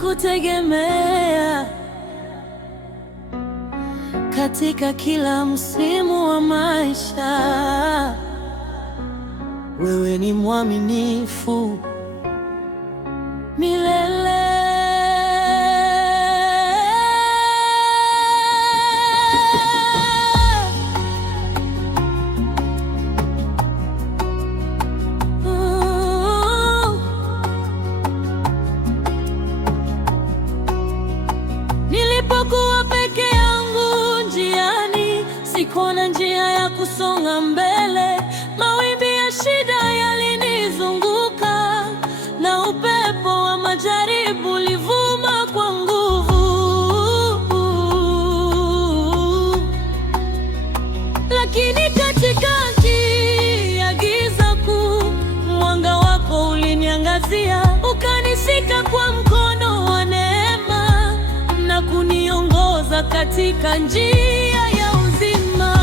kutegemea katika kila msimu wa maisha. Wewe ni mwaminifu milele. Nilipokuwa peke yangu njiani, sikuwa na njia ya kusonga mbele. Mawimbi ya shida yalinizunguka, na upepo wa majaribu ulivuma kwa nguvu. Lakini katikati ya giza kuu, mwanga wako uliniangazia, ukanishika kwa mkono wa neema na kuniongoza katika njia ya uzima.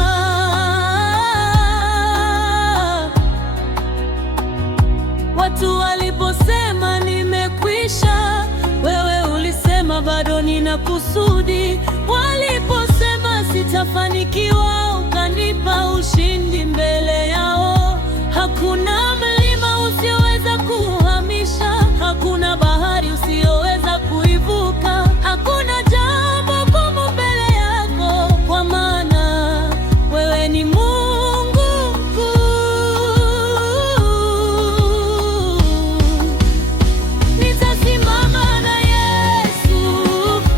Watu waliposema nimekwisha, wewe ulisema bado nina kusudi. Waliposema sitafanikiwa, ukanipa ushindi mbele yao. Hakuna mlima usioweza kuhamisha, hakuna bahari usiyoweza kuivuka, hakuna jambo gumu mbele yako, kwa maana wewe ni Mungu mkuu. Nitasimama na Yesu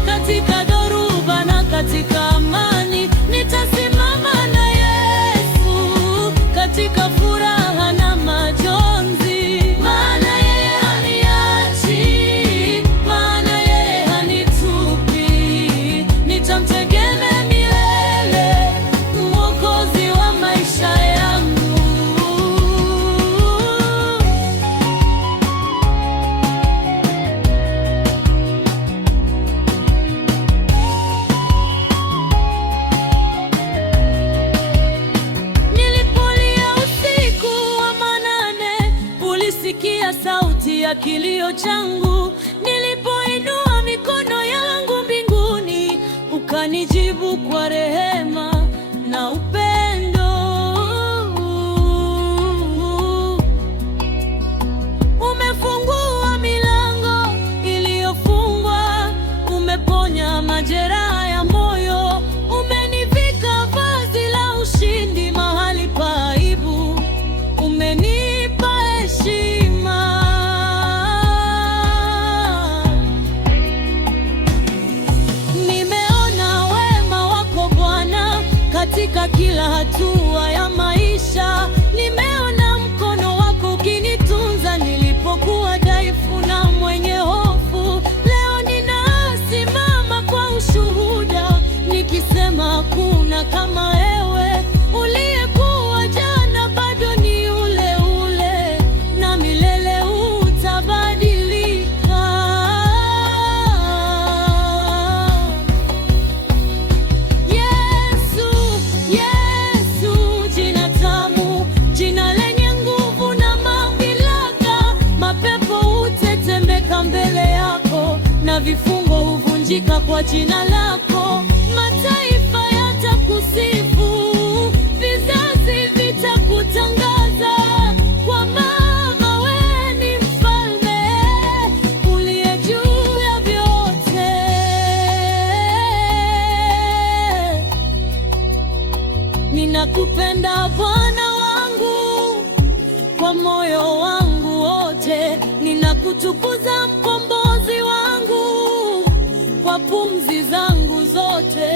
katika dhoruba na katika amani. Nitasimama na Yesu katika furaha na majonzi, maana yeye haniachi, maana yeye hanitupi. Nitamtegemea milele, Mwokozi wa maisha yangu. Nilipolia usiku wa manane, ulisikia sauti ya kilio changu. Nilipoinua mikono yangu mbinguni, ukanijibu kwa rehema na upendo. Umefungua milango iliyofungwa, umeponya majeraha ya moyo, umenivika vazi la ushindi mahali pa aibu, umenipa heshima. Nimeona wema wako Bwana katika kila hatua ya maisha. Nimeona mkono wako ukinitunza nilipokuwa dhaifu na mwenye hofu. Leo ninasimama kwa ushuhuda, nikisema hakuna kama wewe. Uliyekuwa jana bado ni yule ule, na milele hutabadilika. Yesu, Yesu, jina tamu, jina lenye nguvu na mamlaka. Mapepo hutetemeka mbele yako, na vifungo huvunjika kwa jina lako. Mataifa yatakusifu, vizazi vitakutangaza, kwa maana wewe ni mfalme uliye juu ya vyote. Ninakupenda Bwana wangu kwa moyo wangu wote, ninakutukuza mkombozi wangu kwa pumzi zangu zote.